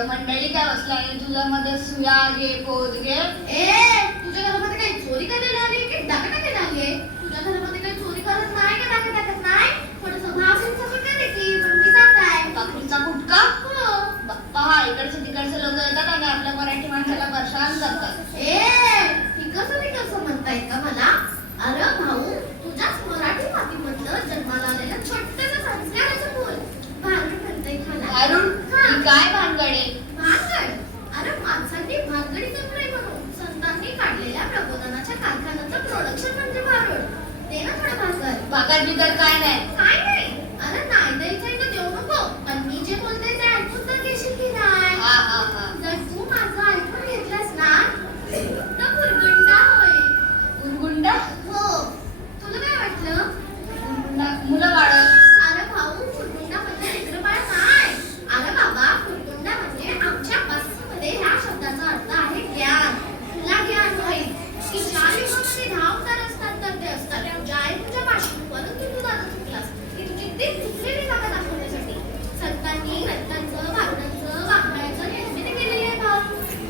इथं मंडळी काय बसला आणि तुझ्या मध्ये सुया घे पोत घे. तुझ्या घरामध्ये काही चोरी करायला आली की डाका टाकायला आली? तुझ्या घरामध्ये काही चोरी करत नाही का डाका टाकत नाही? थोडंसं भाकरीचा गुटका दे की, पण मी जात आहे. भाकरीचा गुटखा? हो. पहा इकडचे तिकडचे लोक येतात आणि आपल्या मराठी माणसाला परेशान करतात. कसं म्हणतायत का मला? अरे भाऊ, तुझ्याच मराठी मातीमधलं जन्माला आलेलं छोटंसं संस्काराचं फूल भांगड म्हणताय खाला. अरुण, ही काय भानगड आहे? भांगड? अरे माणसांनी भानगडी करू नये म्हणून संतांनी काढलेल्या प्रबोधनाच्या कारखान्याचं प्रोडक्शन म्हणजे भारूड. ते ना थोडं भाकर. भाकर बिकर काय नाही. काय नाही? अरे नाही द्यायचंय तर देऊ नको, पण मी जे बोलते ते ऐकून तर घेशील की नाही? हा हा हा. जर तू माझं ऐकून घेतलंस ना तर गुरगुंडा होय. गुरगुंडा? हो. तुला काय वाटलं? मुलं बाळ. अरे भाऊ, गुरगुंडा म्हणजे लेकरं बाळ नाही. अरे बाबा, गुरगुंडा म्हणजे आमच्या भाषेमध्ये ह्या शब्दाचा अर्थ आहे ज्ञान. तुला ज्ञान होईल की ज्या युगामध्ये धावदार असतात तर ते असतात. तुझ्या आई तुझ्या भाषेत, परंतु तू दादा चुकलास की तुझी ती चुकलेली जागा दाखवण्यासाठी संतांनी रत्नांचं, भारुडांचं, वाघाळ्याचं निर्मिती केलेली आहे भाऊ.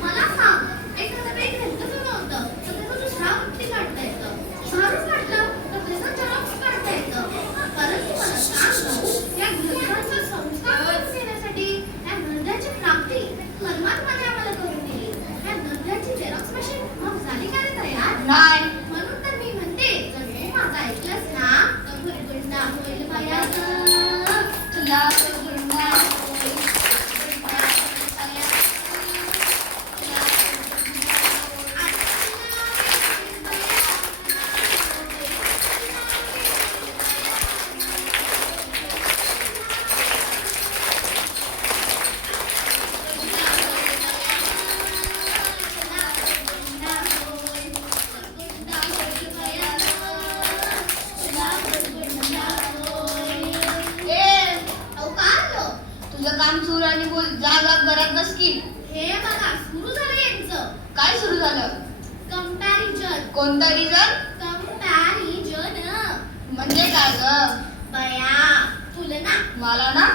मला सांग, एखादं काही ग्रंथ सुरू होतं तर त्याचा दुसरा वृत्ती काढता येतं. भारूड काढलं तर त्याचा झेरॉक्स काढता येतं. परंतु मला सांग भाऊ, या ग्रंथांचा संस्कार करून घेण्यासाठी या नंद्याची प्राप्ती परमात्माने आम्हाला करून दिली. या नंद्याची झेरॉक्स मशीन मग झाली का रे तयार? नाही. म्हणून तर मी म्हणते, जर तू माझं ऐकलंस ना तर गुरगुंडा होईल बाया गं. तुला गुरगुंडा होईल. तुझं काम सुरू आणि बोल जागा घरात बस की. हे बघा, सुरू झालं यांचं काय सुरू झालं? कंपॅरिजन. कोणता रिझन? कंपॅरिजन म्हणजे काय ग? बया, तुलना. मला ना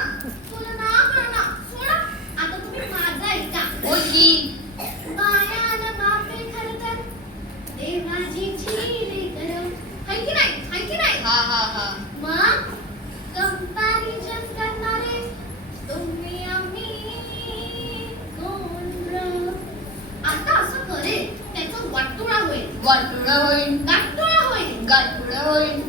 तुलना करणं सोडा. आता तुम्ही माझं ऐका. बोल की. बाया न बापे खरं तर देवाची झीले करं. हाय की नाही? हाय की नाही? हा हा हा. मग कंपॅरिजन करणारे तुम्ही आम्ही कोण र? आता असं करेल त्याचं वाटोळा होईल. वाटोळं होईल. गाठोळा होईल. गाठोळं होईल.